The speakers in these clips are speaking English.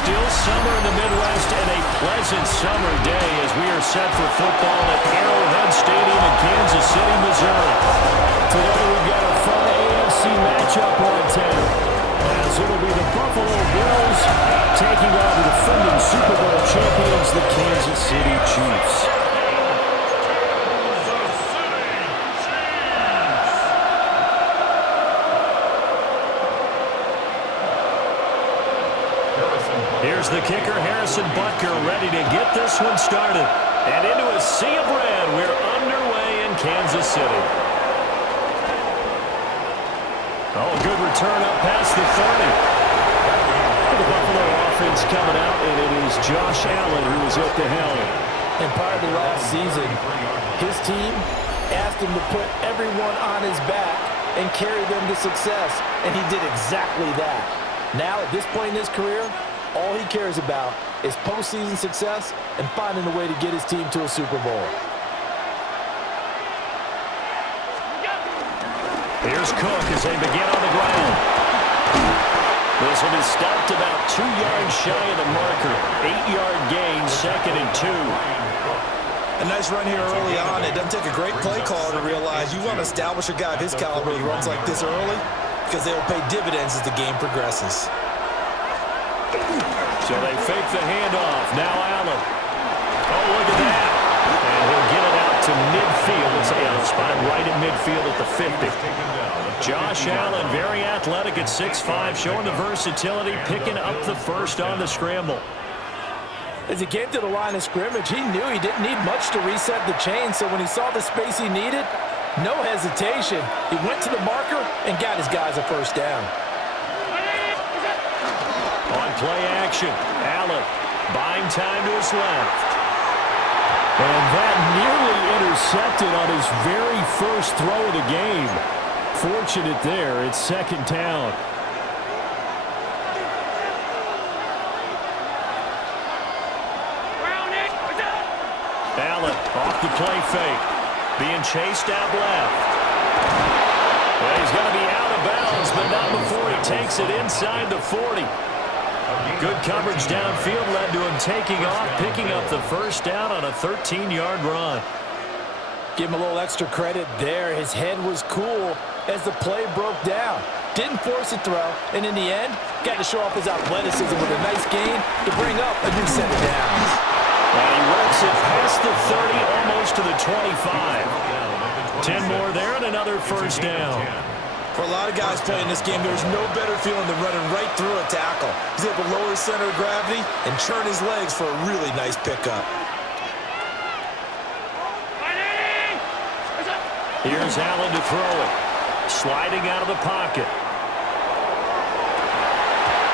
Still summer in the Midwest and a pleasant summer day as we are set for football at Arrowhead Stadium in Kansas City, Missouri. Today we've got a fun AFC matchup on tap, as it'll be the Buffalo Bills taking on the defending Super Bowl champions, the Kansas City Chiefs. Here's the kicker, Harrison Butker, ready to get this one started. And into a sea of red, we're underway in Kansas City. Oh, good return up past the 30. The Buffalo offense coming out, and it is Josh Allen who is at the helm. And prior to last season, his team asked him to put everyone on his back and carry them to success, and he did exactly that. Now, at this point in his career, all he cares about is postseason success and finding a way to get his team to a Super Bowl. Here's Cook as they begin on the ground. This one is stopped about 2 yards shy of the marker. 8-yard gain, 2nd and 2. A nice run here early on. It doesn't take a great play caller to realize you want to establish a guy of his caliber who runs like this early because they will pay dividends as the game progresses. So they fake the handoff. Now Allen. Oh, look at that. And he'll get it out to midfield. It's a spot right in midfield at the 50. Josh Allen, very athletic at 6'5", showing the versatility, picking up the first on the scramble. As he came to the line of scrimmage, he knew he didn't need much to reset the chain, so when he saw the space he needed, no hesitation. He went to the marker and got his guys a first down. On play action, Allen buying time to his left. And that nearly intercepted on his very first throw of the game. Fortunate there, it's 2nd down. Allen off the play fake, being chased out left. Well, he's going to be out of bounds, but not before he takes it inside the 40. Good coverage downfield led to him taking off, picking up the first down on a 13-yard run. Give him a little extra credit there. His head was cool as the play broke down. Didn't force a throw, and in the end, got to show off his athleticism with a nice gain to bring up a new set of downs. And he works it past the 30, almost to the 25. 10 more there and another first down. For a lot of guys playing this game, there's no better feeling than running right through a tackle. He's able to lower his center of gravity and churn his legs for a really nice pickup. Here's Allen to throw it. Sliding out of the pocket.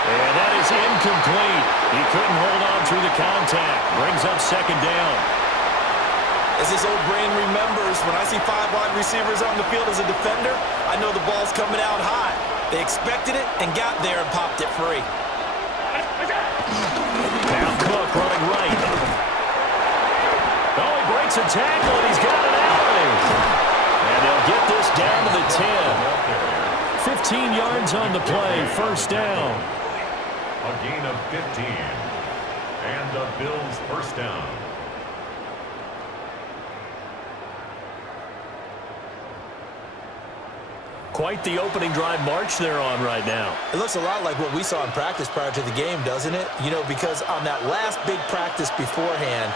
And that is incomplete. He couldn't hold on through the contact. Brings up 2nd down. As this old brain remembers, when I see 5 wide receivers on the field as a defender, I know the ball's coming out high. They expected it and got there and popped it free. Now Cook running right. Oh, he breaks a tackle and he's got an alley. And they'll get this down to the 10. 15 yards on the play, first down. A gain of 15. And the Bills' first down. Quite the opening drive march they're on right now. It looks a lot like what we saw in practice prior to the game, doesn't it? You know, because on that last big practice beforehand,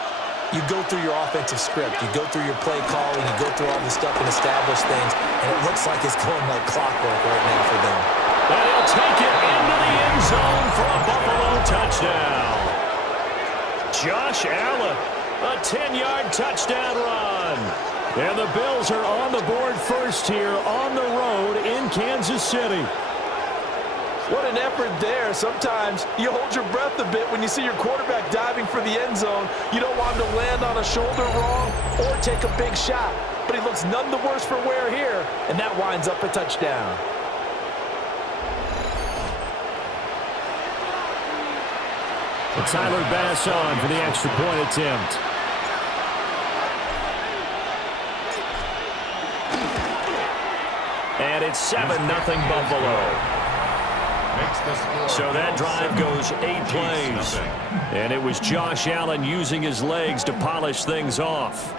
you go through your offensive script. You go through your play calling. You go through all the stuff and establish things. And it looks like it's going like clockwork right now for them. And he'll take it into the end zone for a Buffalo touchdown. Josh Allen, a 10-yard touchdown run. And the Bills are on the board first here on the road in Kansas City. What an effort there. Sometimes you hold your breath a bit when you see your quarterback diving for the end zone. You don't want him to land on a shoulder wrong or take a big shot. But he looks none the worse for wear here, and that winds up a touchdown. Tyler Bass on for the extra point attempt. And it's 7-0 Buffalo. So that drive goes 8 plays. And it was Josh Allen using his legs to polish things off.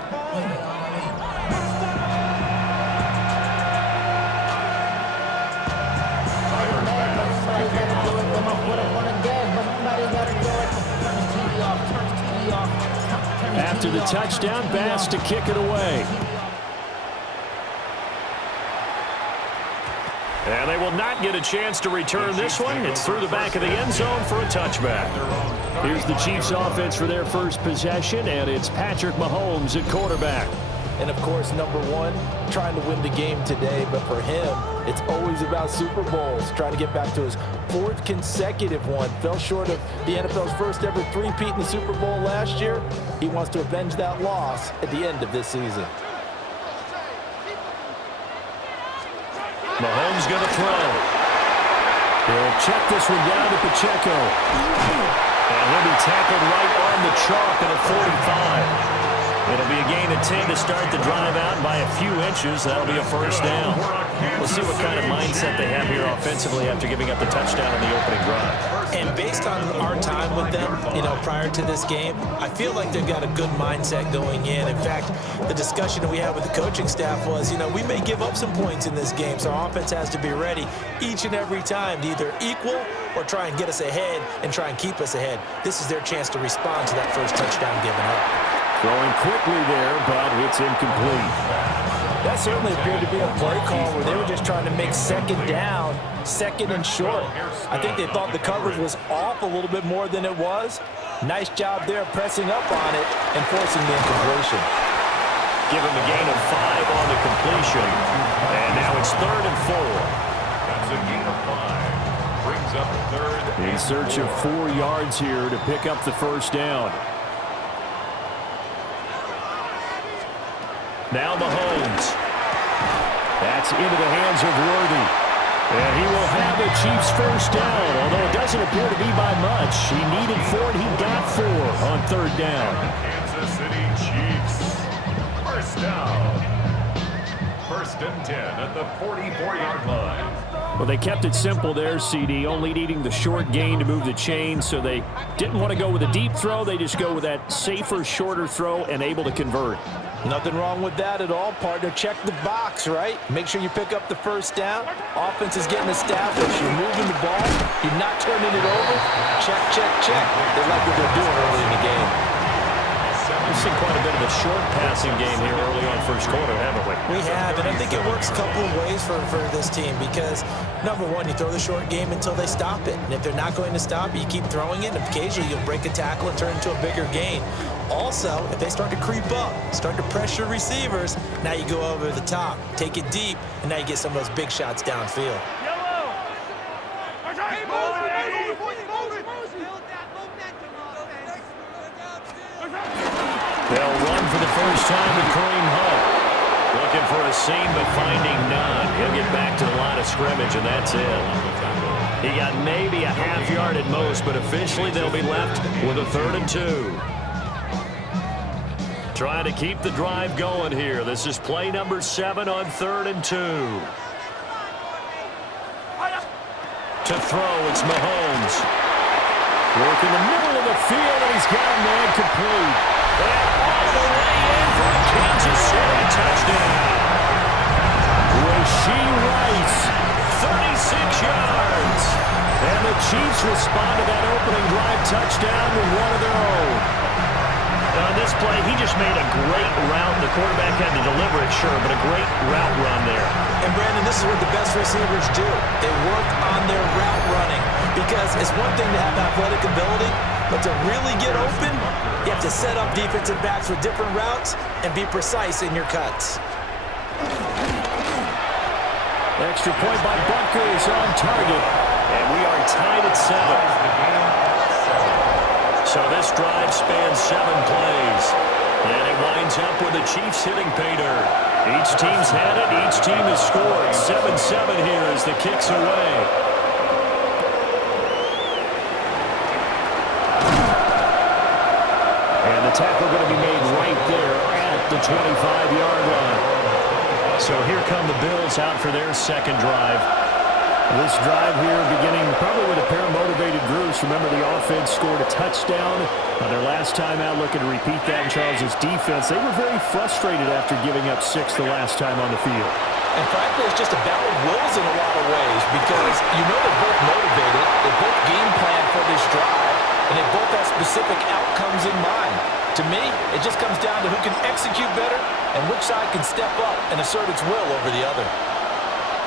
After the touchdown, Bass to kick it away. And they will not get a chance to return this one. It's through the back of the end zone for a touchback. Here's the Chiefs offense for their first possession, and it's Patrick Mahomes at quarterback. And, of course, number one, trying to win the game today. But for him, it's always about Super Bowls, trying to get back to his 4th consecutive one. Fell short of the NFL's first ever three-peat in the Super Bowl last year. He wants to avenge that loss at the end of this season. Mahomes going to throw. He'll check this one down to Pacheco. And he'll be tackled right on the chalk at a 45. It'll be a gain of 10 to start the drive out. By a few inches, that'll be a first down. We'll see what kind of mindset they have here offensively after giving up the touchdown on the opening drive. And based on our time with them, prior to this game, I feel like they've got a good mindset going in. In fact, the discussion that we had with the coaching staff was, we may give up some points in this game, so our offense has to be ready each and every time to either equal or try and get us ahead and try and keep us ahead. This is their chance to respond to that first touchdown given up. Throwing quickly there, but it's incomplete. That certainly appeared to be a play call where they were just trying to make second down, second and short. I think they thought the coverage was off a little bit more than it was. Nice job there pressing up on it and forcing the incompletion. Give him a gain of 5 on the completion. And now it's 3rd and 4. That's a gain of 5. Brings up 3rd. In search of 4 yards here to pick up the first down. Now Mahomes. That's into the hands of Worthy. And he will have the Chiefs first down, although it doesn't appear to be by much. He needed 4 and he got 4 on 3rd down. Kansas City Chiefs. First down. 1st and 10 at the 44-yard line. Well, they kept it simple there, CD, only needing the short gain to move the chain, so they didn't want to go with a deep throw. They just go with that safer, shorter throw and able to convert. Nothing wrong with that at all, partner. Check the box, right? Make sure you pick up the first down. Offense is getting established. You're moving the ball. You're not turning it over. Check, check, check. They like what they're doing early in the game. We've seen quite a bit of a short passing game here early on first quarter, haven't we? We have, and I think it works a couple of ways for this team because, number one, you throw the short game until they stop it. And if they're not going to stop it, you keep throwing it, and occasionally you'll break a tackle and turn it into a bigger gain. Also, if they start to creep up, start to pressure receivers, now you go over the top, take it deep, and now you get some of those big shots downfield. They'll run for the first time with Kareem Hunt. Looking for a seam, but finding none. He'll get back to the line of scrimmage, and that's it. He got maybe a half yard at most, but officially they'll be left with a 3rd and 2. Trying to keep the drive going here. This is play number 7 on 3rd and 2. To throw, it's Mahomes. Work in the middle of the field, and he's got a man complete. And all the way in for a Kansas City touchdown. Rashee Rice, 36 yards. And the Chiefs respond to that opening drive touchdown with one of their own. On this play, he just made a great route. The quarterback had to deliver it, sure, but a great route run there. And, Brandon, this is what the best receivers do. They work on their route running because it's one thing to have athletic ability, but to really get open, you have to set up defensive backs with different routes and be precise in your cuts. Extra point by Butker is on target, and we are tied at 7. So this drive spans 7 plays, and it winds up with the Chiefs hitting pay dirt. Each team's had it, each team has scored. 7-7 here as the kick's away. And the tackle going to be made right there at the 25-yard line. So here come the Bills out for their second drive. This drive here beginning probably with a pair of motivated groups. Remember, the offense scored a touchdown on their last time out, looking to repeat that in Charles' defense. They were very frustrated after giving up 6 the last time on the field. And frankly, it's just a battle of wills in a lot of ways because you know they're both motivated, they both game plan for this drive, and they both have specific outcomes in mind. To me, it just comes down to who can execute better and which side can step up and assert its will over the other.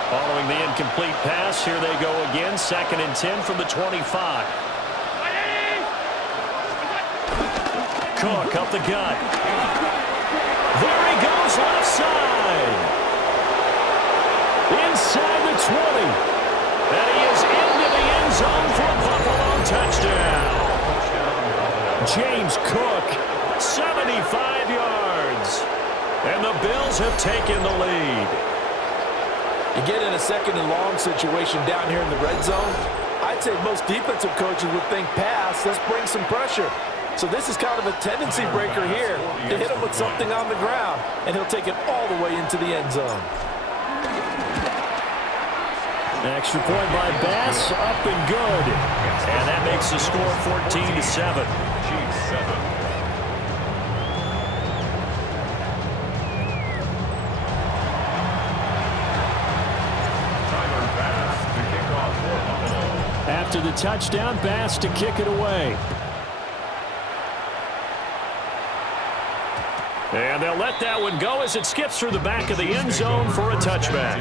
Following the incomplete pass, here they go again. 2nd and 10 from the 25. Cook up the gut. There he goes, left side. Inside the 20. And he is into the end zone for a Buffalo touchdown. James Cook, 75 yards. And the Bills have taken the lead. You get in a 2nd and long situation down here in the red zone, I'd say most defensive coaches would think pass, let's bring some pressure. So this is kind of a tendency breaker here to hit him with something on the ground, and he'll take it all the way into the end zone. An extra point by Bass, up and good. And that makes the score 14-7. After the touchdown, Bass to kick it away. And they'll let that one go as it skips through the back of the end zone for a touchback.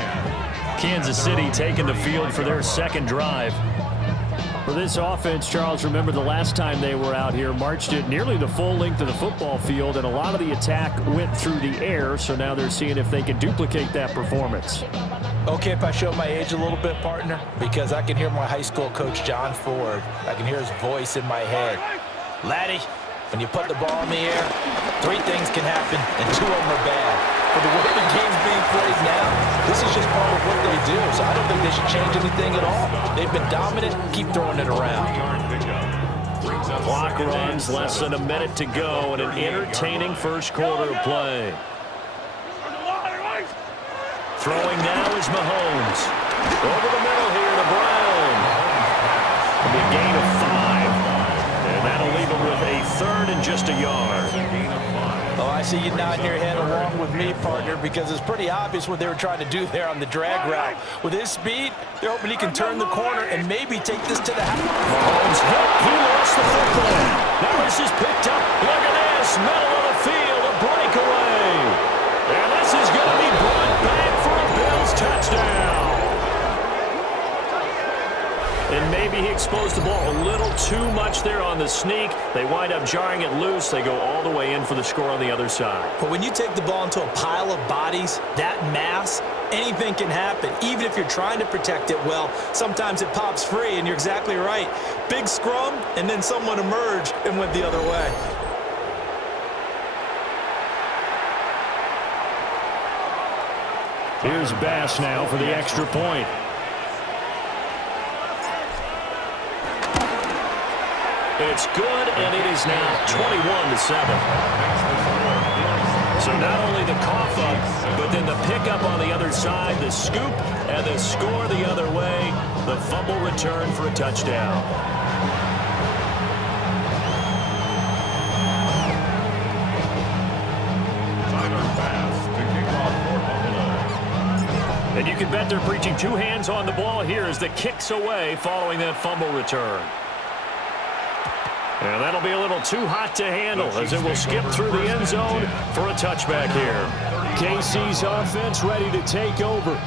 Kansas City taking the field for their 2nd drive. For this offense, Charles, remember the last time they were out here, marched it nearly the full length of the football field, and a lot of the attack went through the air, so now they're seeing if they can duplicate that performance. Okay, if I show my age a little bit, partner, because I can hear my high school coach, John Ford. I can hear his voice in my head. Laddie, when you put the ball in the air, 3 things can happen, and 2 of them are bad. For the way the game's being played now, this is just part of what they do, so I don't think they should change anything at all. They've been dominant. Keep throwing it around. Clock runs, less than a minute to go, and an entertaining first quarter of play. Throwing now is Mahomes. Over the middle here to Brown. A gain of 5. And that'll leave him with a 3rd and just a yard. Oh, I see you nodding your head along with me, partner, because it's pretty obvious what they were trying to do there on the drag route. With his speed, they're hoping he can turn the corner and maybe take this to the house. Mahomes hit. He lost the football. Now this is picked up. Look at this. Middle of the field. A breakaway. And this is going to be brought back for a Bills touchdown. And maybe he exposed the ball a little too much there on the sneak. They wind up jarring it loose. They go all the way in for the score on the other side. But when you take the ball into a pile of bodies, that mass, anything can happen. Even if you're trying to protect it well, sometimes it pops free, and you're exactly right. Big scrum, and then someone emerged and went the other way. Here's Bass now for the extra point. It's good, and it is now 21-7. So not only the cough up, but then the pickup on the other side, the scoop, and the score the other way. The fumble return for a touchdown. And you can bet they're preaching 2 hands on the ball here as the kick's away following that fumble return. And that'll be a little too hot to handle as it will skip through the end zone for a touchback here. KC's offense ready to take over.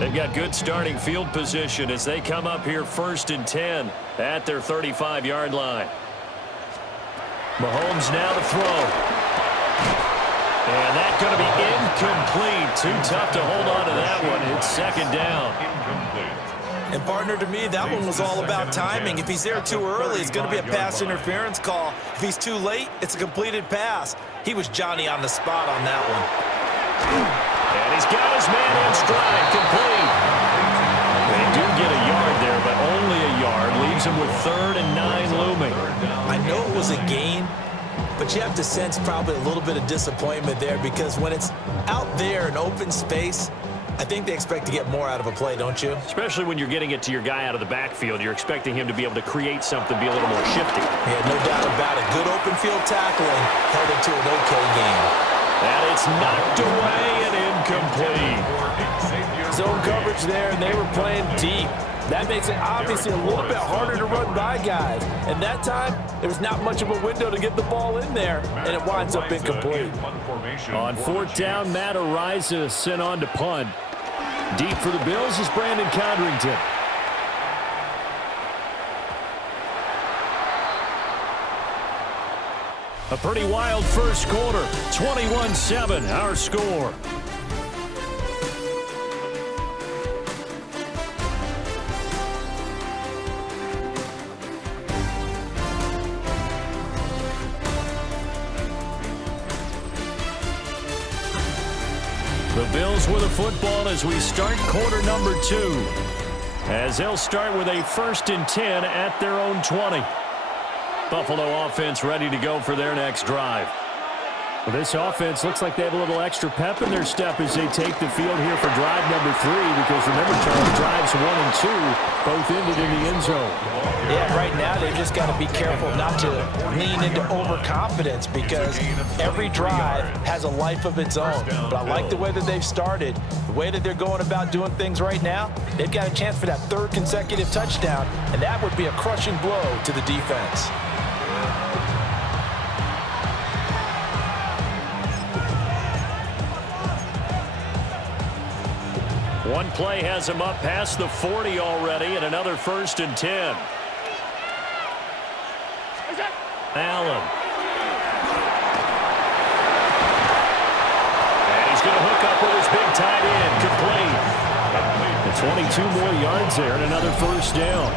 They've got good starting field position as they come up here 1st and 10 at their 35-yard line. Mahomes now to throw. And that's going to be incomplete. Too tough to hold on to that one. It's 2nd down. And, partner, to me, that one was all about timing. If he's there too early, it's going to be a pass interference call. If he's too late, it's a completed pass. He was Johnny on the spot on that one. And he's got his man in stride, complete. They do get a yard there, but only a yard. Leaves him with 3rd and 9 looming. I know it was a gain, But you have to sense probably a little bit of disappointment there because when it's out there in open space, I think they expect to get more out of a play, don't you? Especially when you're getting it to your guy out of the backfield. You're expecting him to be able to create something, be a little more shifty. Yeah, no doubt about it. Good open field tackling held it to an okay game. And it's knocked away and incomplete. Zone coverage there, and they were playing deep. That makes it obviously a little bit harder to run by guys. And that time, there was not much of a window to get the ball in there, and it winds up incomplete. On fourth down, Matt Araiza sent on to punt. Deep for the Bills is Brandon Condrington. A pretty wild first quarter. 21-7, our score. The Bills with a football as we start quarter number 2. As they'll start with a 1st and 10 at their own 20. Buffalo offense ready to go for their next drive. Well, this offense looks like they have a little extra pep in their step as they take the field here for drive number 3, because remember, Charles, drives 1 and 2 both ended in the end zone. Yeah, right now they've just got to be careful not to lean into overconfidence because every drive has a life of its own. But I like the way that they've started, the way that they're going about doing things right now. They've got a chance for that 3rd consecutive touchdown, and that would be a crushing blow to the defense. One play has him up past the 40 already, and another 1st and 10. Allen. And he's going to hook up with his big tight end. Complete. And 22 more yards there and another 1st down.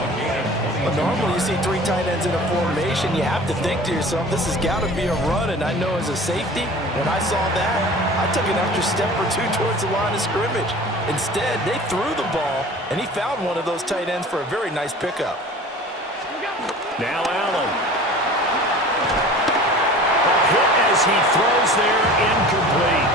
Well, normally you see 3 tight ends in a formation. You have to think to yourself, this has got to be a run. And I know as a safety, when I saw that, I took an extra step or 2 towards the line of scrimmage. Instead, they threw the ball, and he found one of those tight ends for a very nice pickup. Now Allen. A hit as he throws there, incomplete.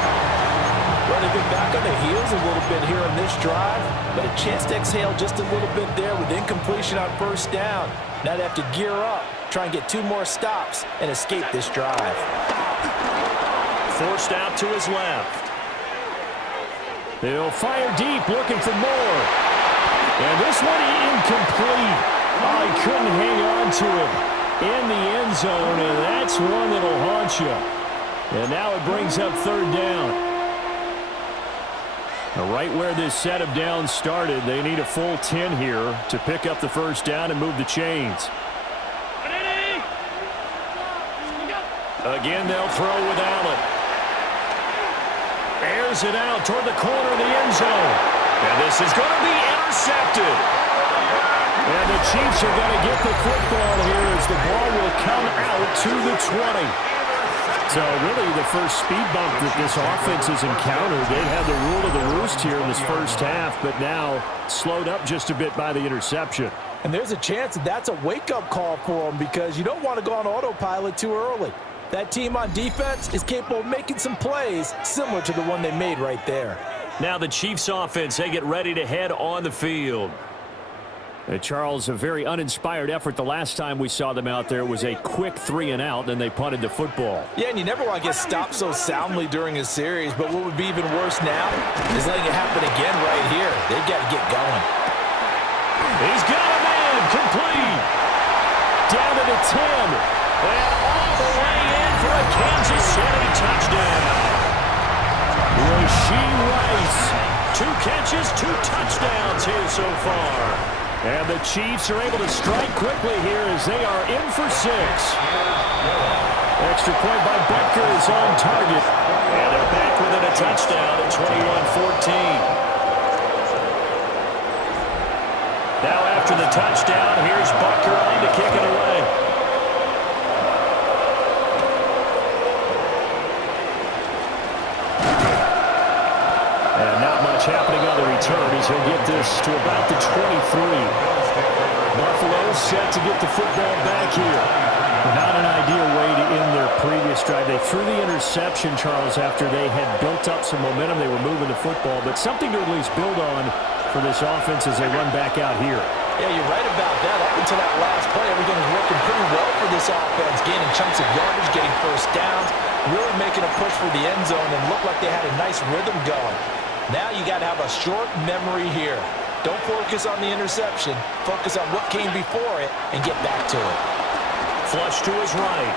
Well, they've been back on their heels a little bit here on this drive, but a chance to exhale just a little bit there with incompletion on 1st down. Now they have to gear up, try and get 2 more stops, and escape this drive. Forced out to his left. They'll fire deep, looking for more. And this one incomplete. Oh, he couldn't hang on to it in the end zone, and that's one that'll haunt you. And now it brings up 3rd down. Now, right where this set of downs started, they need a full 10 here to pick up the 1st down and move the chains. Again, they'll throw with Allen. Airs it out toward the corner of the end zone. And this is going to be intercepted. And the Chiefs are going to get the football here as the ball will come out to the 20. So really the first speed bump that this offense has encountered. They've had the rule of the roost here in this first half, but now slowed up just a bit by the interception. And there's a chance that that's a wake-up call for them because you don't want to go on autopilot too early. That team on defense is capable of making some plays similar to the one they made right there. Now the Chiefs offense, they get ready to head on the field. Charles, a very uninspired effort the last time we saw them out there. It was a quick 3 and out, then they punted the football. Yeah, and you never want to get stopped so soundly during a series, but what would be even worse now is letting it happen again right here. They've got to get going. He's got a man, complete. Down to the 10, and all the way in for a Kansas City touchdown. Rasheed Rice, 2 catches, 2 touchdowns here so far. And the Chiefs are able to strike quickly here as they are in for 6. Extra point by Butker is on target. And they're back within a touchdown at 21-14. Now after the touchdown, here's Butker on to kick it away. And not much happening on the return as he'll get this to about the 23. Buffalo set to get the football back here. Not an ideal way to end their last drive. They threw the interception, Charles, after they had built up some momentum. They were moving the football, but something to at least build on for this offense as they run back out here. Yeah, you're right about that. Up until that last play, everything was working pretty well for this offense, gaining chunks of yardage, getting first downs, really making a push for the end zone, and looked like they had a nice rhythm going. Now you got to have a short memory here. Don't focus on the interception. Focus on what came before it and get back to it. Flush to his right.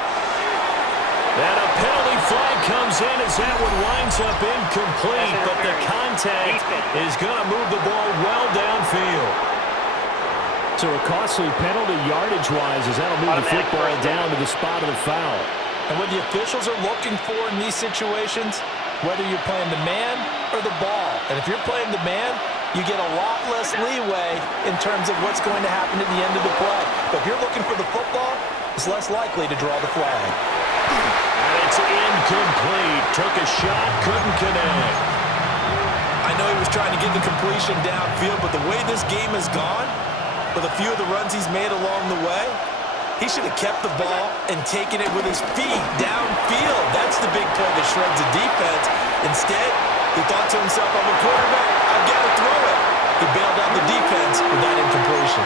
And a penalty flag comes in as that one winds up incomplete, but the contact is going to move the ball well downfield. So a costly penalty yardage-wise as that'll move the football down to the spot of the foul. And what the officials are looking for in these situations, whether you're playing the man or the ball, and if you're playing the man, you get a lot less leeway in terms of what's going to happen at the end of the play. But if you're looking for the football, it's less likely to draw the flag. And it's incomplete. Took a shot, couldn't connect. I know he was trying to get the completion downfield, but the way this game has gone, with a few of the runs he's made along the way, he should have kept the ball and taken it with his feet downfield. That's the big play that shreds the defense. Instead, he thought to himself, I'm a quarterback, I've got to throw it. He bailed out the defense with that incompletion.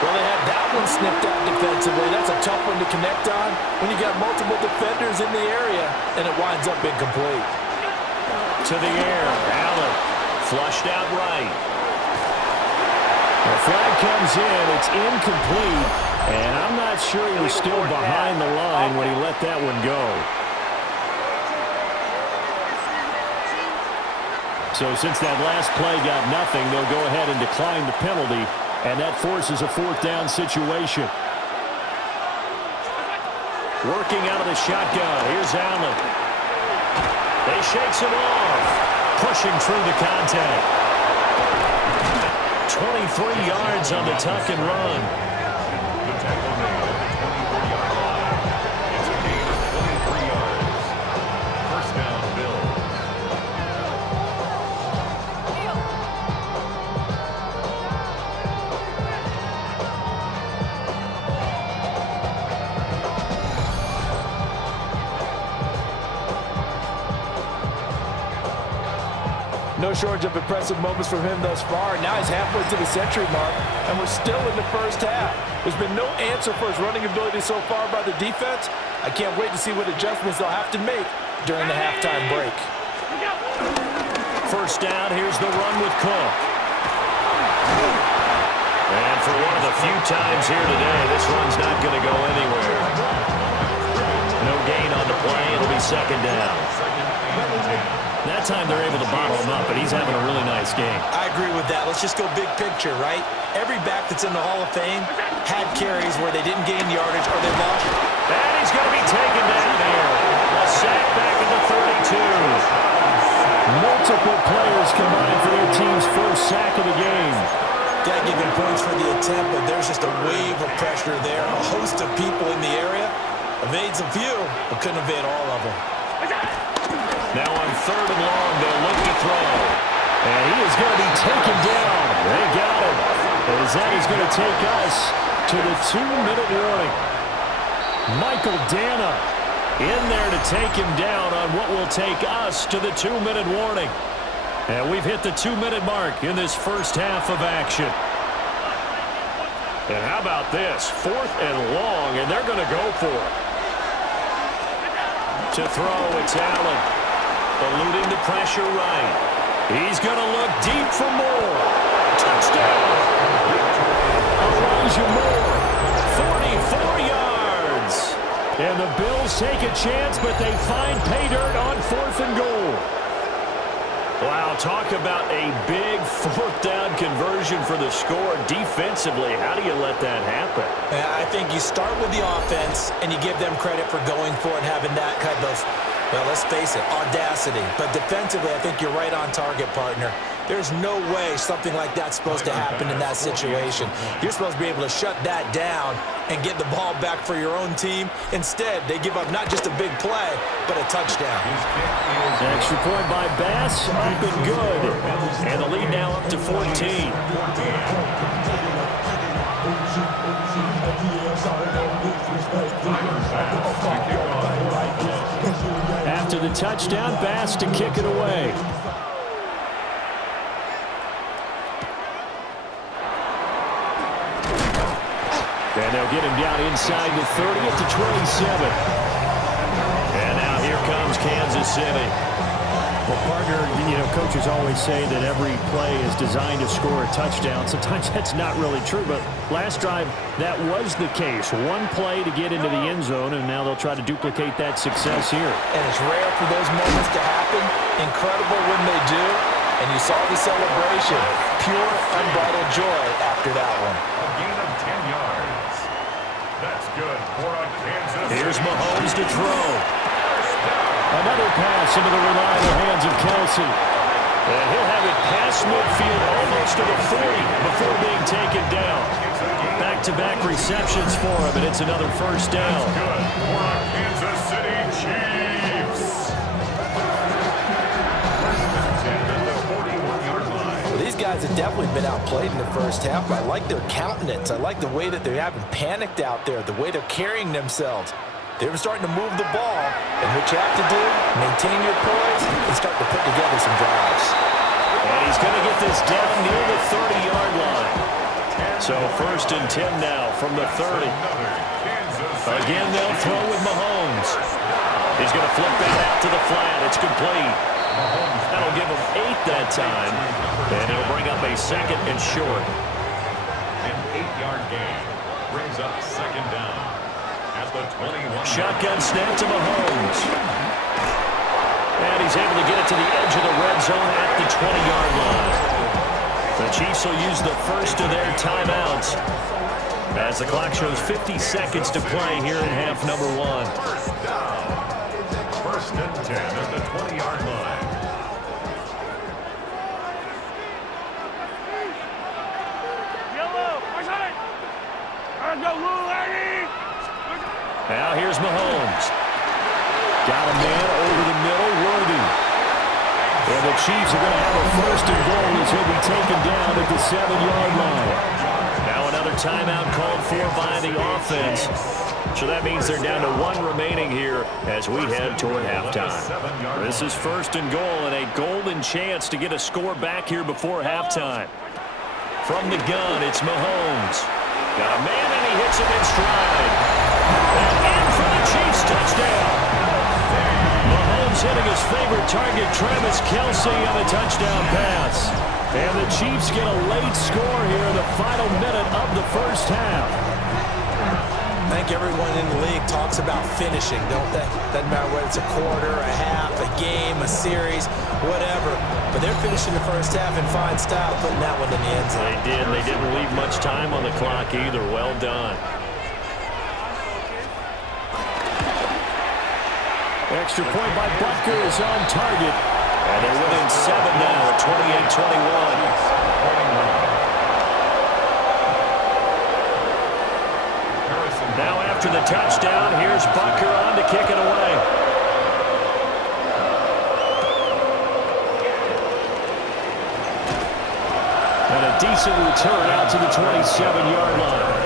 Well, they had that one snipped out defensively. That's a tough one to connect on when you got multiple defenders in the area, and it winds up incomplete. To the air, Allen flushed out right. The flag comes in, it's incomplete, and I'm not sure he was still behind the line when he let that one go. So since that last play got nothing, they'll go ahead and decline the penalty, and that forces a fourth down situation. Working out of the shotgun, here's Allen. They shakes him off, pushing through the contact. 23 yards on the tuck and run. The tackle made at the 24-yard line. It's a gain of 23 yards. First down, Bills. No shortage of impressive moments from him thus far. Now he's halfway to the century mark, and we're still in the first half. There's been no answer for his running ability so far by the defense. I can't wait to see what adjustments they'll have to make during the halftime break. First down, here's the run with Cook. And for one of the few times here today, this run's not going to go anywhere. No gain on the play. It'll be second down. That time they're able to bottle him up, but he's having a really nice game. I agree with that. Let's just go big picture, right? Every back that's in the Hall of Fame had carries where they didn't gain yardage or they lost. And he's going to be taken down here. A sack back at the 32. Multiple players combined for their team's first sack of the game. Got to give him points for the attempt, but there's just a wave of pressure there. A host of people in the area. Evades a few, but couldn't evade all of them. Now on third and long, they'll look to throw. And he is going to be taken down. They got him. As that is going to take us to the 2-minute warning. Michael Dana in there to take him down on what will take us to the 2-minute warning. And we've hit the 2-minute mark in this first half of action. And how about this? Fourth and long, and they're going to go for it. To throw, it's Allen. Eluding the pressure right. He's going to look deep for Moore. Touchdown. Elijah Moore, 44 yards. And the Bills take a chance, but they find pay dirt on fourth and goal. Wow, talk about a big fourth down conversion for the score. Defensively, how do you let that happen? I think you start with the offense, and you give them credit for going for it, having that kind of, well, let's face it, audacity. But defensively, I think you're right on target, partner. There's no way something like that's supposed to happen in that situation. You're supposed to be able to shut that down and get the ball back for your own team. Instead, they give up not just a big play, but a touchdown. Extra point by Bass, up and good. And the lead now up to 14. the touchdown pass to kick it away. And they'll get him down inside the 30 at the 27. And now here comes Kansas City. Well, partner, coaches always say that every play is designed to score a touchdown. Sometimes that's not really true, but last drive, that was the case. One play to get into the end zone, and now they'll try to duplicate that success here. And it's rare for those moments to happen. Incredible when they do. And you saw the celebration. Pure, unbridled joy after that one. A gain of 10 yards. That's good for a Kansas City. Here's Mahomes to throw. Another pass into the reliable hands of Kelsey. And he'll have it past midfield almost to the 40 before being taken down. Back-to-back receptions for him, and it's another first down. Good for a Kansas City Chiefs. First and 10 at the 41-yard line. Well, these guys have definitely been outplayed in the first half, but I like their countenance. I like the way that they haven't panicked out there, the way they're carrying themselves. They're starting to move the ball, and what you have to do, maintain your poise and start to put together some drives. And he's going to get this down near the 30-yard line. So first and 10 now from the 30. Again, they'll throw with Mahomes. He's going to flip that out to the flat. It's complete. That'll give him 8 that time, and it'll bring up a second and short. An 8-yard gain brings up second down. The 21. Shotgun snap to Mahomes. And he's able to get it to the edge of the red zone at the 20-yard line. The Chiefs will use the first of their timeouts as the clock shows 50 seconds to play here in half number 1. First down. First and 10 at the 20-yard line. Now here's Mahomes. Got a man over the middle, Worthy. And the Chiefs are going to have a first and goal as he'll be taken down at the 7-yard line. Now another timeout called for by the offense. So that means they're down to 1 remaining here as we head toward halftime. This is first and goal and a golden chance to get a score back here before halftime. From the gun, it's Mahomes. Got a man and he hits him in stride. And in for the Chiefs, touchdown. Mahomes hitting his favorite target, Travis Kelce, on the touchdown pass. And the Chiefs get a late score here in the final minute of the first half. I think everyone in the league talks about finishing, don't they? Doesn't matter whether it's a quarter, a half, a game, a series, whatever. But they're finishing the first half in fine style, putting that one in the end zone. They did. They didn't leave much time on the clock either. Well done. Extra point by Butker is on target. And they're within 7 now at 28-21. Now after the touchdown, here's Butker on to kick it away. And a decent return out to the 27-yard line.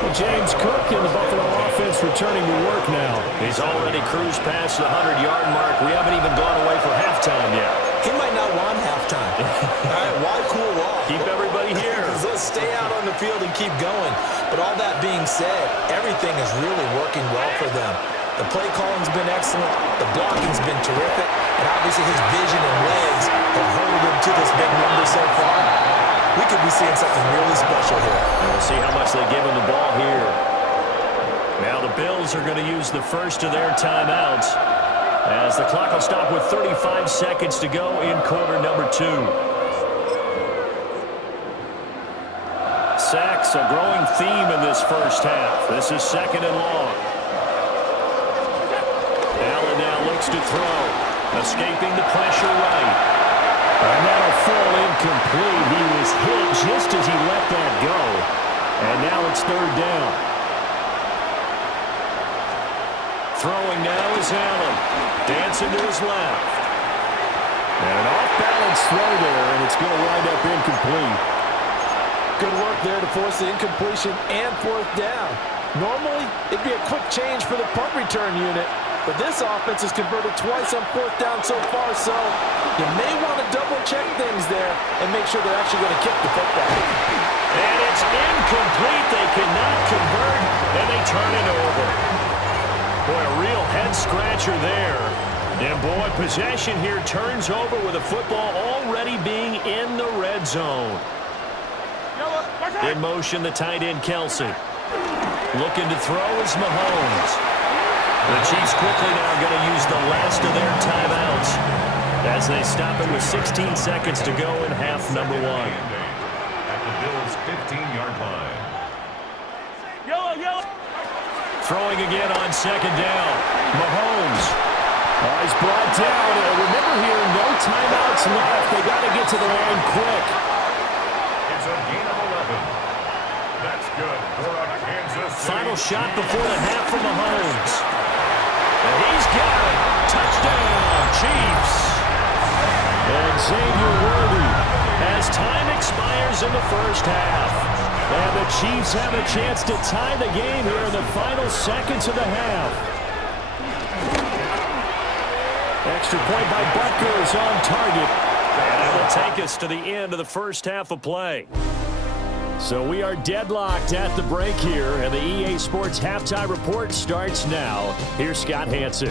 Well, James Cook and the Buffalo offense returning to work now. He's already cruised past the 100-yard mark. We haven't even gone away for halftime yet. He might not want halftime. All right, why cool off? Keep everybody here. Let's stay out on the field and keep going. But all that being said, everything is really working well for them. The play calling's been excellent. The blocking's been terrific. And obviously his vision and legs have hurled him to this big number so far. We could be seeing something really special here. And we'll see how much they give him the ball here. Now the Bills are going to use the first of their timeouts as the clock will stop with 35 seconds to go in quarter number 2. Sacks, a growing theme in this first half. This is second and long. Allen now looks to throw. Escaping the pressure right. And that'll fall incomplete. He was hit just as he let that go. And now it's third down. Throwing now is Allen. Dancing to his left. And an off-balance throw there, and it's going to wind up incomplete. Good work there to force the incompletion and fourth down. Normally, it'd be a quick change for the punt return unit, But this offense has converted twice on fourth down so far, so you may want to double-check things there and make sure they're actually going to kick the football. And it's incomplete. They cannot convert, and they turn it over. Boy, a real head-scratcher there. And, boy, possession here turns over with the football already being in the red zone. In motion, the tight end, Kelsey. Looking to throw is Mahomes. The Chiefs quickly now going to use the last of their timeouts as they stop it with 16 seconds to go in half number one. At the Bills' 15-yard line. Throwing again on second down. Mahomes. He's brought down. Remember here, no timeouts left. They got to get to the line quick. It's a gain of 11. That's good for a Kansas City. Final shot before the half from Mahomes. And he's got it. Touchdown, Chiefs. And Xavier Worthy. As time expires in the first half. And the Chiefs have a chance to tie the game here in the final seconds of the half. Extra point by Butker is on target. And that will take us to the end of the first half of play. So we are deadlocked at the break here, and the EA Sports Halftime Report starts now. Here's Scott Hansen.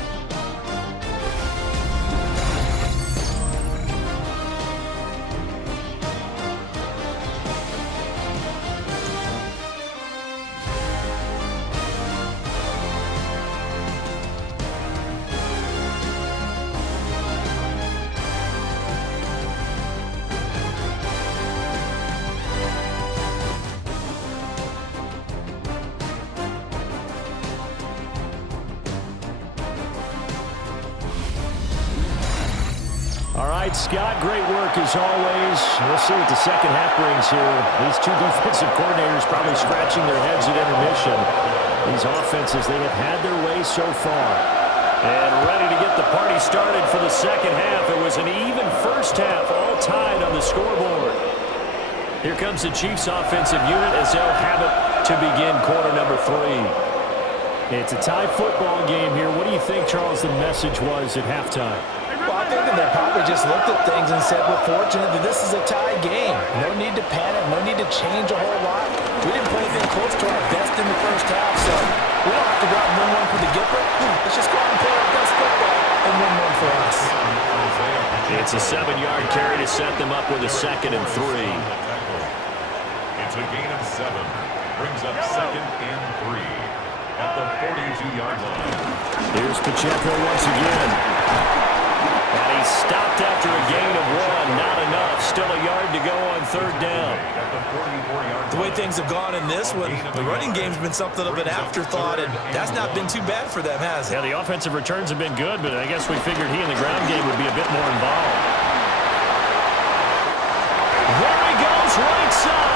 All right, Scott, great work as always. We'll see what the second half brings here. These two defensive coordinators probably scratching their heads at intermission. These offenses, they have had their way so far. And ready to get the party started for the second half. It was an even first half, all tied on the scoreboard. Here comes the Chiefs offensive unit as they'll have it to begin quarter number 3. It's a tie football game here. What do you think, Charles, the message was at halftime? Well, I think that they probably just looked at things and said, we're fortunate that this is a tie game. No need to panic, no need to change a whole lot. We didn't play anything close to our best in the first half, so we don't have to go out and win one for the Gipper. Let's just go out and play our best football and win one for us. It's a 7-yard carry to set them up with a 2nd and 3. It's a gain of 7. Brings up 2nd and 3 at the 42-yard line. Here's Pacheco once again. And he stopped after a gain of 1. Not enough. Still a yard to go on 3rd down. The way things have gone in this one, the running game's been something of an afterthought, and that's not been too bad for them, has it? Yeah, the offensive returns have been good, but I guess we figured he in the ground game would be a bit more involved. There he goes, right side.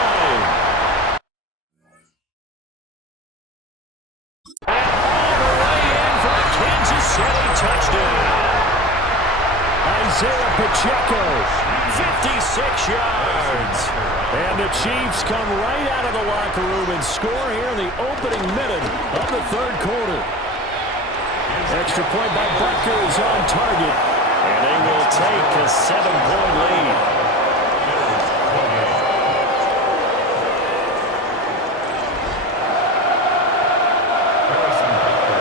And all the way in for a Kansas City touchdown. Isaiah Pacheco, 56 yards. and the Chiefs come right out of the locker room and score here in the opening minute of the 3rd quarter. Extra point by Butker is on target, And they will take a 7-point lead.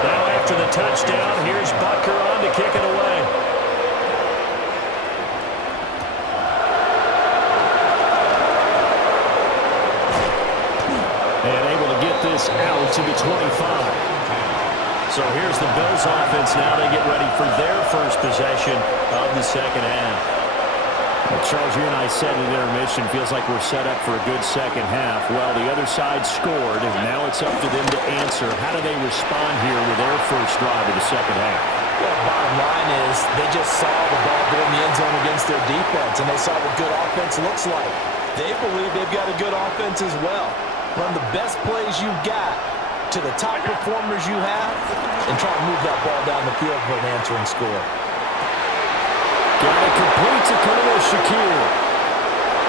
Now after the touchdown, here's Butker on to kick it away. and able to get this out to the 25. So here's the Bills offense now. They get ready for their first possession of the second half. Well, Charles, you and I said at intermission, feels like we're set up for a good second half. Well, the other side scored, and now it's up to them to answer. How do they respond here with their first drive of the second half? Well, bottom line is they just saw the ball go in the end zone against their defense, and they saw what good offense looks like. They believe they've got a good offense as well. Run the best plays you've got to the top performers you have and try to move that ball down the field for an answering score. Got it complete to Khalil Shakir.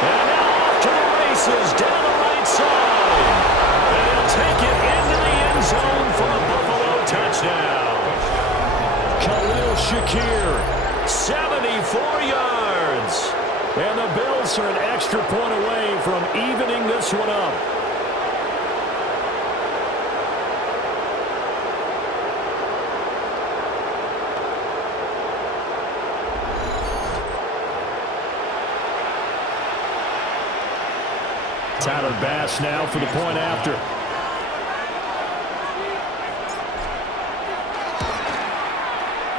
And now off to the races down the right side. And he'll take it into the end zone for a Buffalo touchdown. Shakir, 74 yards. And the Bills are an extra point away from evening this one up. Tyler Bass now for the point after.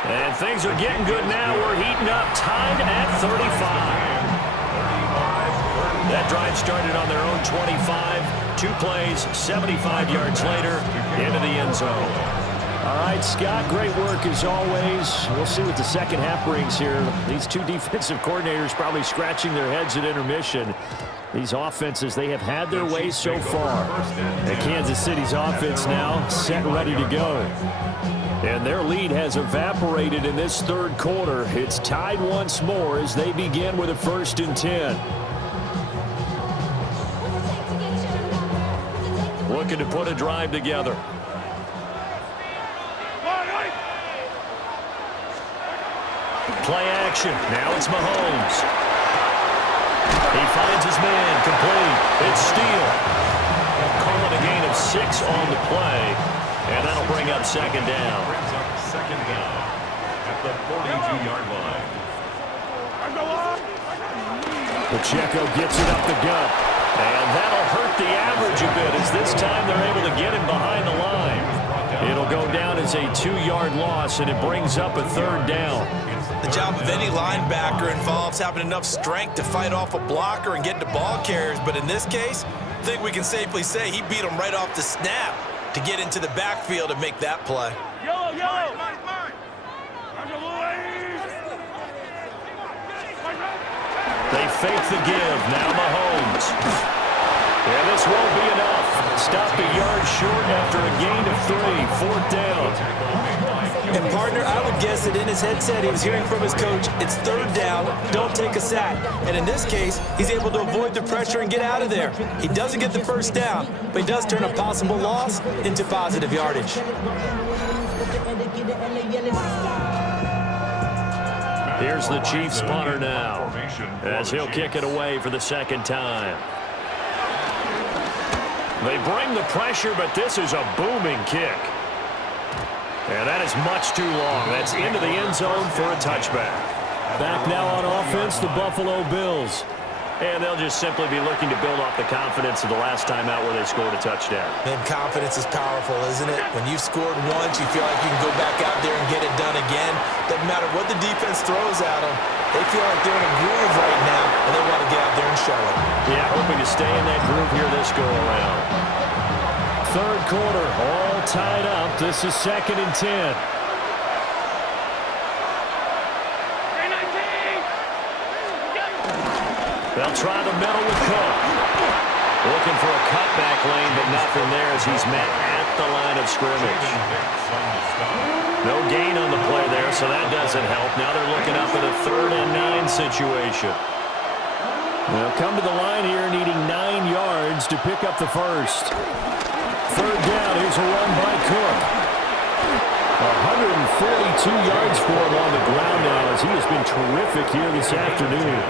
And things are getting good now. We're heating up, tied at 35. That drive started on their own 25. 2 plays, 75 yards later, into the end zone. All right, Scott, great work as always. We'll see what the second half brings here. These two defensive coordinators probably scratching their heads at intermission. These offenses, they have had their way so far. And Kansas City's offense now set and ready to go. And their lead has evaporated in this third quarter. It's tied once more as they begin with a 1st and 10. Looking to put a drive together. Play action. Now it's Mahomes. He finds his man. Complete. It's Steele. Calling a gain of 6 on the play. And that'll bring up 2nd down. Brings up 2nd down at the 42-yard line. Pacheco gets it up the gut. And that'll hurt the average a bit as this time they're able to get him behind the line. It'll go down as a 2-yard loss, and it brings up a 3rd down. The job of any linebacker involves having enough strength to fight off a blocker and get to ball carriers. But in this case, I think we can safely say he beat him right off the snap to get into the backfield and make that play. They fake the give. Now Mahomes. And this won't be enough. Stopped a yard short after a gain of 3. 4th down. And, partner, I would guess that in his headset he was hearing from his coach, it's 3rd down, don't take a sack. And in this case, he's able to avoid the pressure and get out of there. He doesn't get the 1st down, but he does turn a possible loss into positive yardage. Here's the Chiefs punter now, as he'll kick it away for the 2nd time. They bring the pressure, but this is a booming kick. And that is much too long. That's into the end zone for a touchback. Back now on offense, the Buffalo Bills. And they'll just simply be looking to build off the confidence of the last time out where they scored a touchdown. And confidence is powerful, isn't it? When you've scored once, you feel like you can go back out there and get it done again. Doesn't matter what the defense throws at them. They feel like they're in a groove right now, and they want to get out there and show it. Yeah, hoping to stay in that groove here this go-around. 3rd quarter, all tied up. This is 2nd and 10. They'll try the middle with Cook. Looking for a cutback lane, but nothing there as he's met at the line of scrimmage. No gain on the play there, so that doesn't help. Now they're looking up at a 3rd and 9 situation. They'll come to the line here needing 9 yards to pick up the 1st. 3rd down, here's a run by Cook. 142 yards for him on the ground now as he has been terrific here this afternoon.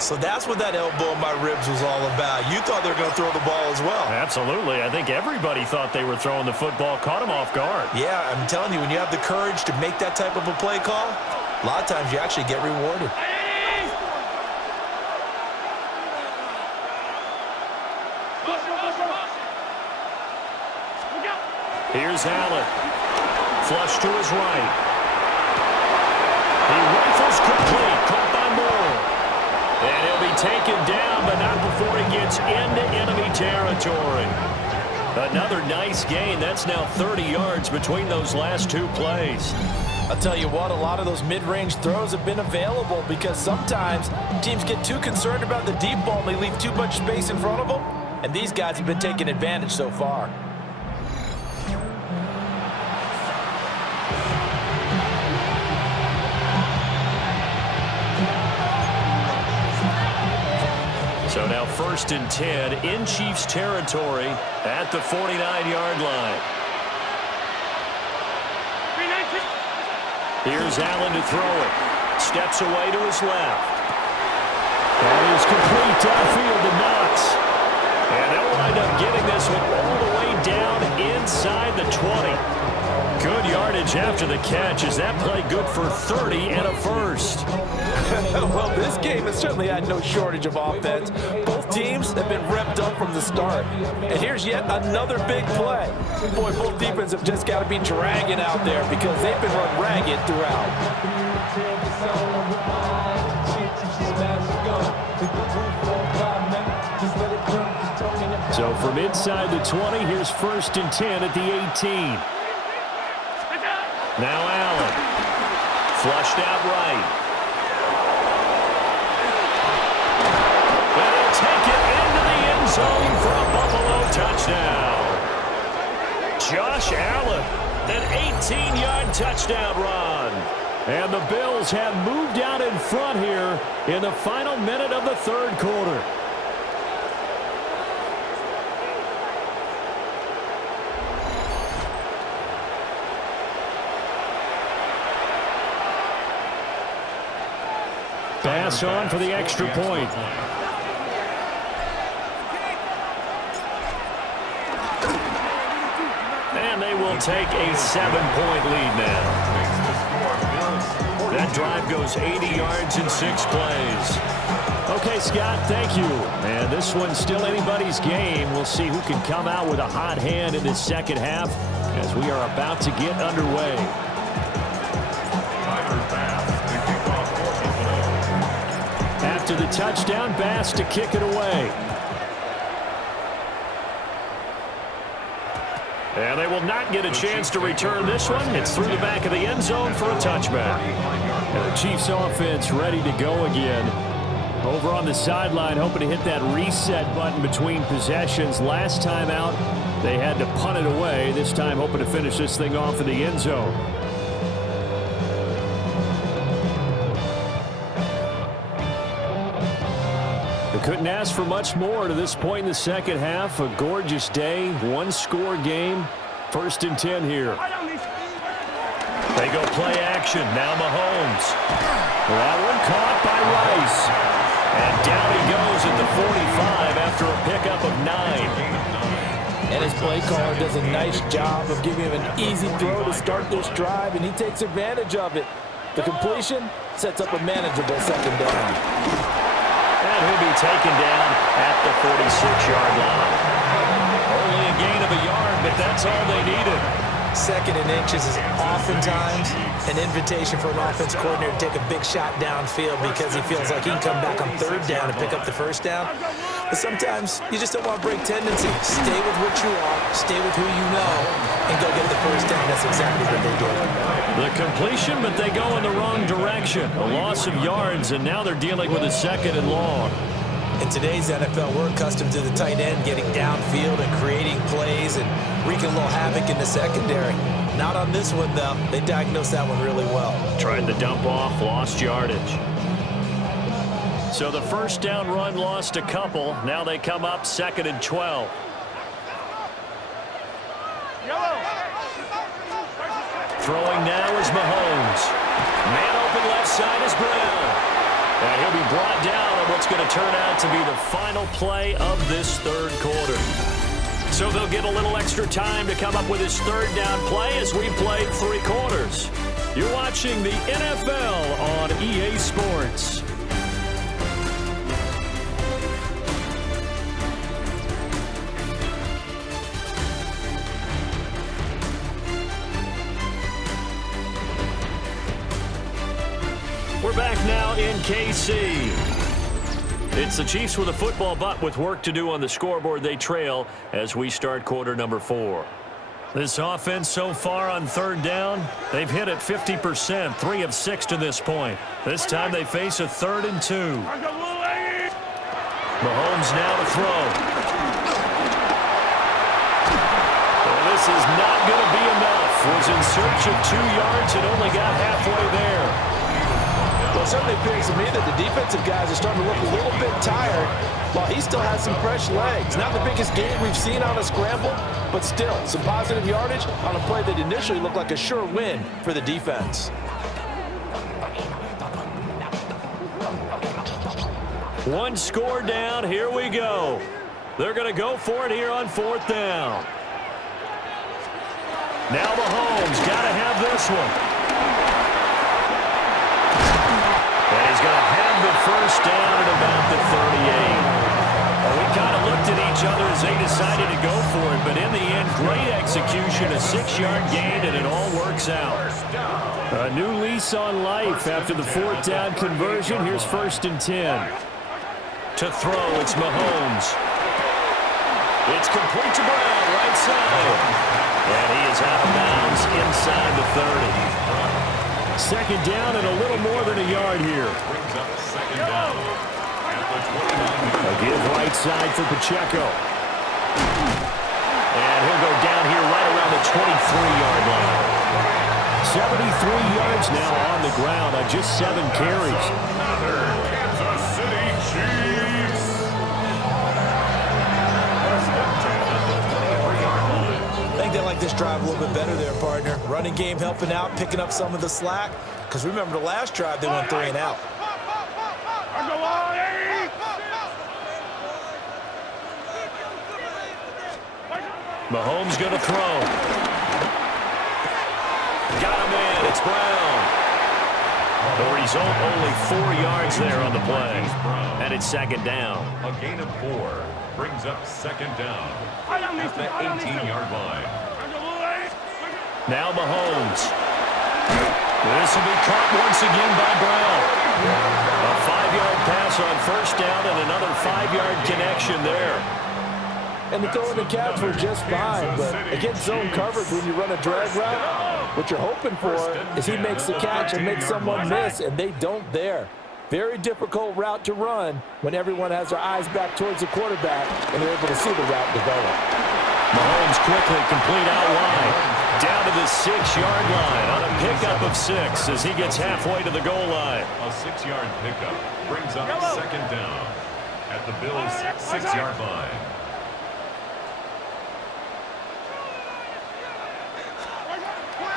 So that's what that elbow in my ribs was all about. You thought they were going to throw the ball as well. Absolutely. I think everybody thought they were throwing the football, caught him off guard. Yeah, I'm telling you, when you have the courage to make that type of a play call, a lot of times you actually get rewarded. Here's Allen. Flush to his right. He rifles complete. Caught by Moore. And he'll be taken down, but not before he gets into enemy territory. Another nice gain. That's now 30 yards between those last 2 plays. I'll tell you what, a lot of those mid-range throws have been available because sometimes teams get too concerned about the deep ball and they leave too much space in front of them. And these guys have been taking advantage so far. So now first and 10 in Chiefs territory at the 49-yard line. Here's Allen to throw it. Steps away to his left. That is complete downfield to Knox. And they'll wind up getting this one all the way down inside the 20. Good yardage after the catch. Is that play good for 30 and a first? Well, this game has certainly had no shortage of offense. Both teams have been revved up from the start. And here's yet another big play. Boy, both defenses have just got to be dragging out there because they've been run ragged throughout. So from inside the 20, here's first and 10 at the 18. Now Allen. Flushed out right. And he'll take it into the end zone for a Buffalo touchdown. Josh Allen, an 18-yard touchdown run. And the Bills have moved out in front here in the final minute of the third quarter. Pass on for the extra point. And they will take a 7-point lead now. That drive goes 80 yards in 6 plays. Okay, Scott, thank you. And this one's still anybody's game. We'll see who can come out with a hot hand in this second half as we are about to get underway. After the touchdown, Bass to kick it away. And they will not get a chance to return this one. It's through the back of the end zone for a touchback. And the Chiefs offense ready to go again. Over on the sideline, hoping to hit that reset button between possessions. Last time out, they had to punt it away. This time, hoping to finish this thing off in the end zone. Couldn't ask for much more to this point in the second half. A gorgeous day, one-score game. First and 10 here. They go play action. Now Mahomes. That one caught by Rice. And down he goes at the 45 after a pickup of 9. And his play caller does a nice job of giving him an easy throw to start this drive, and he takes advantage of it. The completion sets up a manageable second down. And he'll be taken down at the 46-yard line. Only a gain of a yard, but that's all they needed. Second and inches is oftentimes an invitation for an offense coordinator to take a big shot downfield because he feels like he can come back on third down and pick up the first down. But sometimes you just don't want to break tendency. Stay with what you are, stay with who you know, and go get the first down. That's exactly what they did. The completion, but they go in the wrong direction. A loss of yards, and now they're dealing with a second and long. In today's NFL, we're accustomed to the tight end getting downfield and creating plays and wreaking a little havoc in the secondary. Not on this one, though. They diagnosed that one really well. Tried the dump off, lost yardage. So the first down run lost a couple. Now they come up second and 12. Throwing now is Mahomes. Man open left side is Brown. And he'll be brought down on what's going to turn out to be the final play of this third quarter. So they'll get a little extra time to come up with his third down play as we played 3 quarters. You're watching the NFL on EA Sports. We're back now in KC. It's the Chiefs with a football, but with work to do on the scoreboard, they trail as we start quarter number 4. This offense so far on third down, they've hit it 50%, 3 of 6 to this point. This time they face a 3rd and 2. Mahomes now to throw. Well, this is not going to be enough. Was in search of 2 yards and only got halfway there. Well, it certainly appears to me that the defensive guys are starting to look a little bit tired while he still has some fresh legs. Not the biggest game we've seen on a scramble, but still some positive yardage on a play that initially looked like a sure win for the defense. One score down. Here we go. They're going to go for it here on 4th down. Now Mahomes got to have this one. And he's going to have the first down at about the 38. Well, we kind of looked at each other as they decided to go for it, but in the end, great execution, a 6-yard gain, and it all works out. A new lease on life after the 4th down conversion. Here's 1st and 10. To throw, it's Mahomes. It's complete to Brown, right side. And he is out of bounds inside the 30. 2nd down and a little more than a yard here. Brings up 2nd down at the 29. A give right side for Pacheco. And he'll go down here right around the 23-yard line. 73 yards now on the ground on just 7 carries. Another Kansas City Chiefs. First and 10 at the 23-yard line. I think they like this drive a little bit better there, partner. Running game helping out, picking up some of the slack. Because remember the last drive, they went 3 and out. Mahomes going to throw. Got him in. It's Brown. The result, only 4 yards there on the play. And it's 2nd down. A gain of 4 brings up 2nd down at the 18-yard line. Now Mahomes. This will be caught once again by Brown. A 5-yard pass on 1st down and another 5-yard connection there. And the throw and the catch were just fine, but against zone coverage when you run a drag route, what you're hoping for is he makes the catch and makes someone miss, and they don't there. Very difficult route to run when everyone has their eyes back towards the quarterback and they're able to see the route develop. Mahomes quickly complete out wide. Down to the 6-yard line on a pickup of 6 as he gets halfway to the goal line. A 6-yard pickup brings up 2nd down at the Bills' 6-yard line.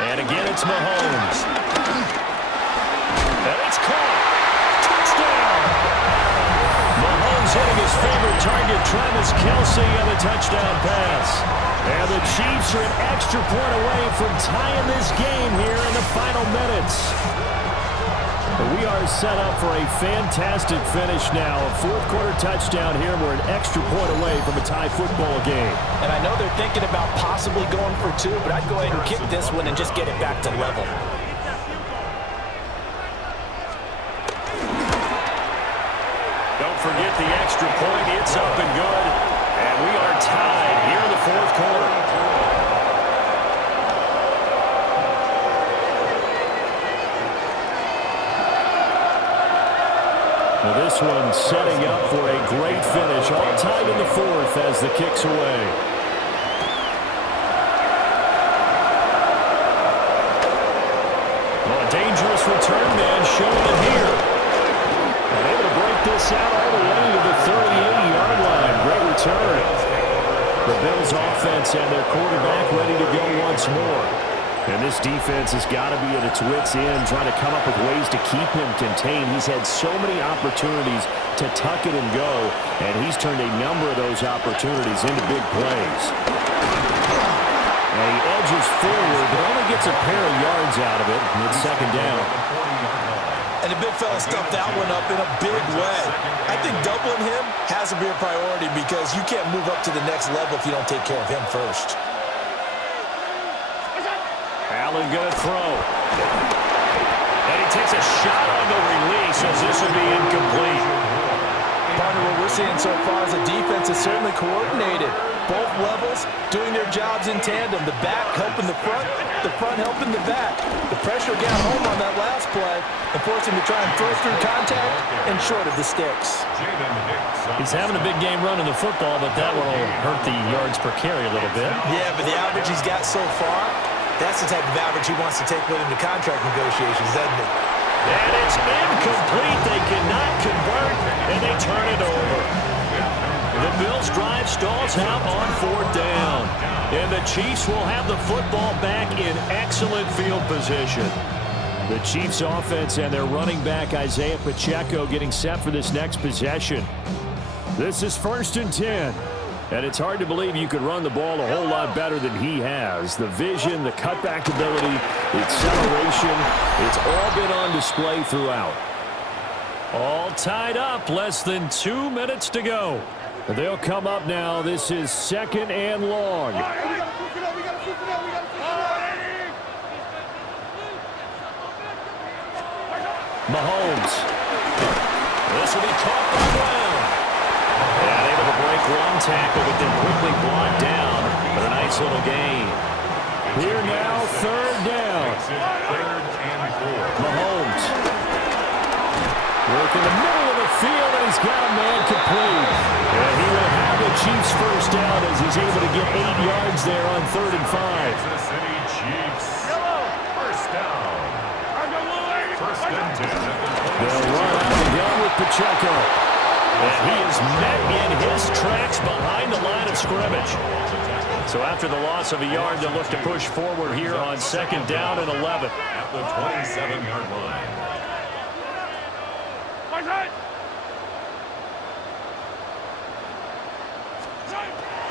And again, it's Mahomes. And it's caught. Touchdown. Mahomes hitting his favorite target, Travis Kelce, on the touchdown pass. And the Chiefs are an extra point away from tying this game here in the final minutes. We are set up for a fantastic finish now. A 4th quarter touchdown here. We're an extra point away from a tie football game. And I know they're thinking about possibly going for 2, but I'd go ahead and kick this one and just get it back to level. Don't forget the extra point. It's up and good. And we are tied here in the 4th quarter. Well, this one setting up for a great finish. All tied in the 4th as the kick's away. Well, a dangerous return man showing it here. And able to break this out all the way to the 38-yard line. Great return. The Bills offense and their quarterback ready to go once more. And this defense has got to be at its wits' end, trying to come up with ways to keep him contained. He's had so many opportunities to tuck it and go, and he's turned a number of those opportunities into big plays. And he edges forward, but only gets a pair of yards out of it, and it's 2nd down. And the big fella stuffed that one up in a big way. I think doubling him has to be a priority because you can't move up to the next level if you don't take care of him first. Allen going to throw. And he takes a shot on the release as this will be incomplete. Partner, what we're seeing so far is the defense is certainly coordinated. Both levels doing their jobs in tandem. The back helping the front helping the back. The pressure got home on that last play and forced him to try and throw through contact and short of the sticks. He's having a big game running the football, but that will hurt the yards per carry a little bit. Yeah, but the average he's got so far, that's the type of average he wants to take with him to contract negotiations, doesn't it? And it's incomplete. They cannot convert, and they turn it over. The Bills' drive stalls out on 4th down. And the Chiefs will have the football back in excellent field position. The Chiefs' offense and their running back, Isaiah Pacheco, getting set for this next possession. This is 1st and 10. And it's hard to believe you could run the ball a whole lot better than he has. The vision, the cutback ability, the acceleration, it's all been on display throughout. All tied up, less than 2 minutes to go. They'll come up now. This is 2nd and long. Mahomes. This will be caught by Brown. And able to break one tackle, but then quickly brought down. But a nice little gain. Here now, 3rd down. Mahomes. Work in the middle of the field, and he's got a man complete. And he will have the Chiefs 1st down as he's able to get 8 yards there on 3rd and 5. Kansas City Chiefs. 1st down. 1st and 10. They'll run out of the gun with Pacheco. And he is met in his tracks behind the line of scrimmage. So after the loss of a yard, they'll look to push forward here on 2nd down and 11. At the 27-yard line.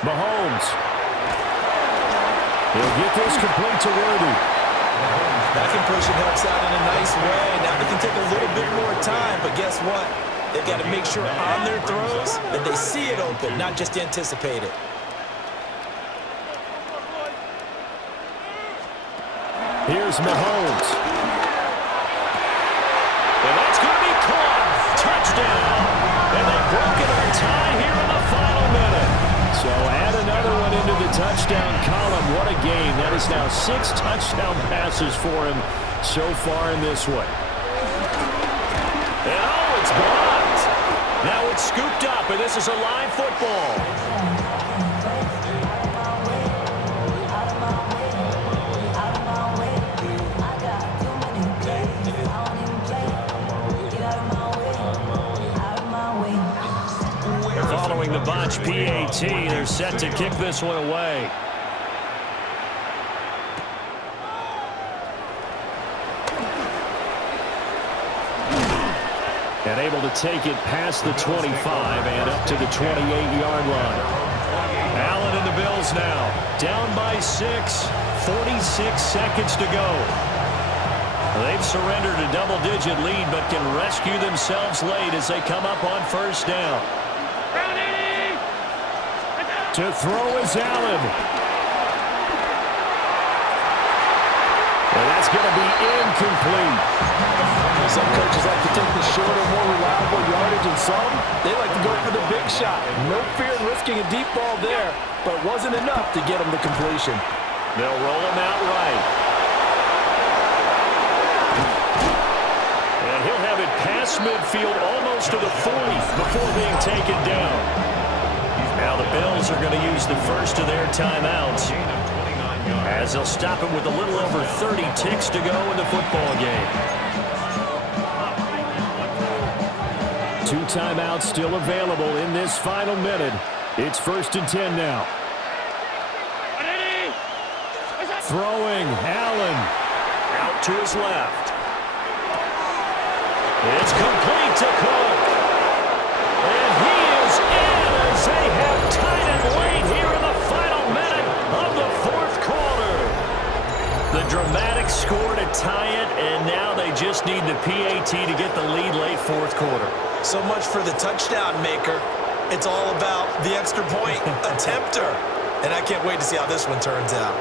Mahomes. He'll get this complete to Worthy. That completion helps out in a nice way. Now they can take a little bit more time, but guess what? They've got to make sure on their throws that they see it open, not just anticipate it. Here's Mahomes. And that's going to be caught. Touchdown. And they've broken our tie here in the final minute. So add another one into the touchdown column. What a game. That is now 6 touchdown passes for him so far in this one. And oh, it's blocked. Now it's scooped up, and this is a live football. Following the botch PAT, they're set to kick this one away. And able to take it past the 25 and up to the 28-yard line. Allen and the Bills now down by 6, 46 seconds to go. They've surrendered a double-digit lead but can rescue themselves late as they come up on 1st down. To throw is Allen. And that's going to be incomplete. Some coaches like to take the shorter, more reliable yardage, and some, they like to go for the big shot. No fear in risking a deep ball there, but it wasn't enough to get him the completion. They'll roll him out right. And he'll have it past midfield almost to the 40 before being taken down. Now the Bills are going to use the first of their timeouts as they'll stop it with a little over 30 ticks to go in the football game. 2 timeouts still available in this final minute. It's 1st and 10 now. Throwing, Allen out to his left. It's complete to Cook. And he is in as they have tied it late here in the final minute of the 4th quarter. The dramatic score to tie it, and now they just need the PAT to get the lead late 4th quarter. So much for the touchdown maker. It's all about the extra point attempter. And I can't wait to see how this one turns out.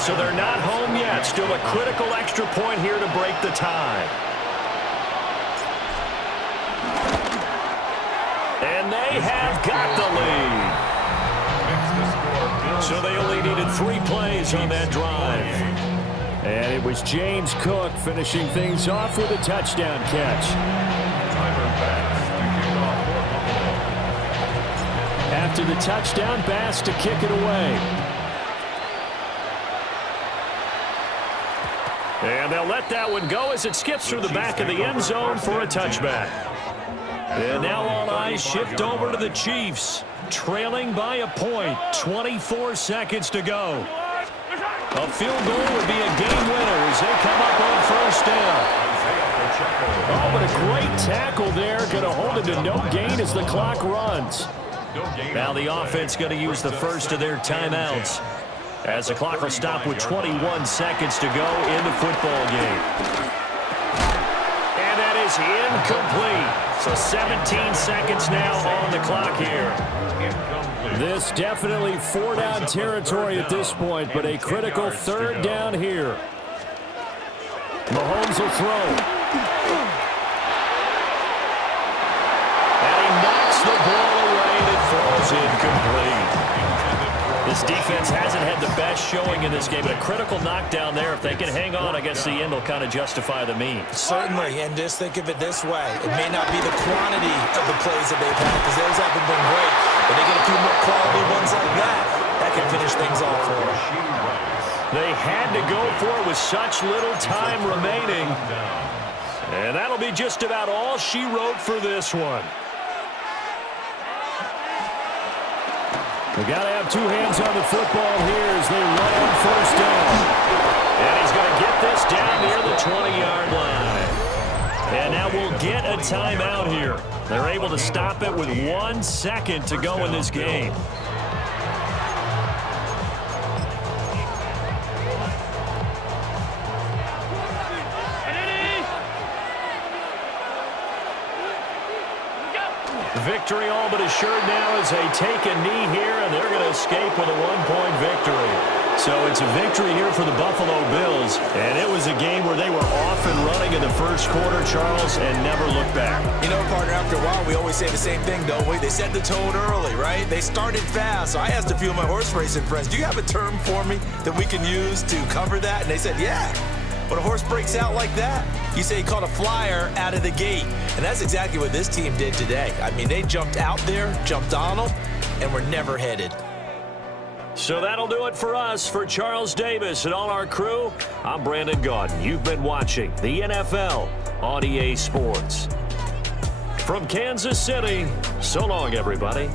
So they're not home yet. Still a critical extra point here to break the tie. And they have got the lead. So they only needed 3 plays on that drive. And it was James Cook finishing things off with a touchdown catch. to the touchdown pass to kick it away. And they'll let that one go as it skips through the back of the end zone for a touchback. And now all eyes shift over to the Chiefs, trailing by a point, 24 seconds to go. A field goal would be a game winner as they come up on first down. Oh, but a great tackle there. Going to hold it to no gain as the clock runs. Now the offense going to use the first of their timeouts, as the clock will stop with 21 seconds to go in the football game. And that is incomplete. So 17 seconds now on the clock here. This definitely four-down territory at this point, but a critical third down here. Mahomes will throw. And he knocks the ball away and it falls incomplete. This defense hasn't had the best showing in this game, but a critical knockdown there. If they can hang on, I guess the end will kind of justify the means. Certainly, and just think of it this way. It may not be the quantity of the plays that they've had, because those haven't been great, but they get a few more quality ones like that can finish things off for them. They had to go for it with such little time remaining. And that'll be just about all she wrote for this one. We got to have two hands on the football here as they run on first down. And he's going to get this down near the 20-yard line. And now we'll get a timeout here. They're able to stop it with 1 second to go in this game. Victory all but assured now as they take a knee here, and they're going to escape with a 1-point victory. So it's a victory here for the Buffalo Bills, and it was a game where they were off and running in the first quarter, Charles, and never looked back. You know, partner, after a while, we always say the same thing, don't we? They set the tone early, right? They started fast. So I asked a few of my horse racing friends, do you have a term for me that we can use to cover that? And they said, yeah. When a horse breaks out like that, you say he caught a flyer out of the gate. And that's exactly what this team did today. I mean, they jumped out there, jumped on them, and were never headed. So that'll do it for us. For Charles Davis and all our crew, I'm Brandon Gaudin. You've been watching the NFL on EA Sports. From Kansas City, so long, everybody.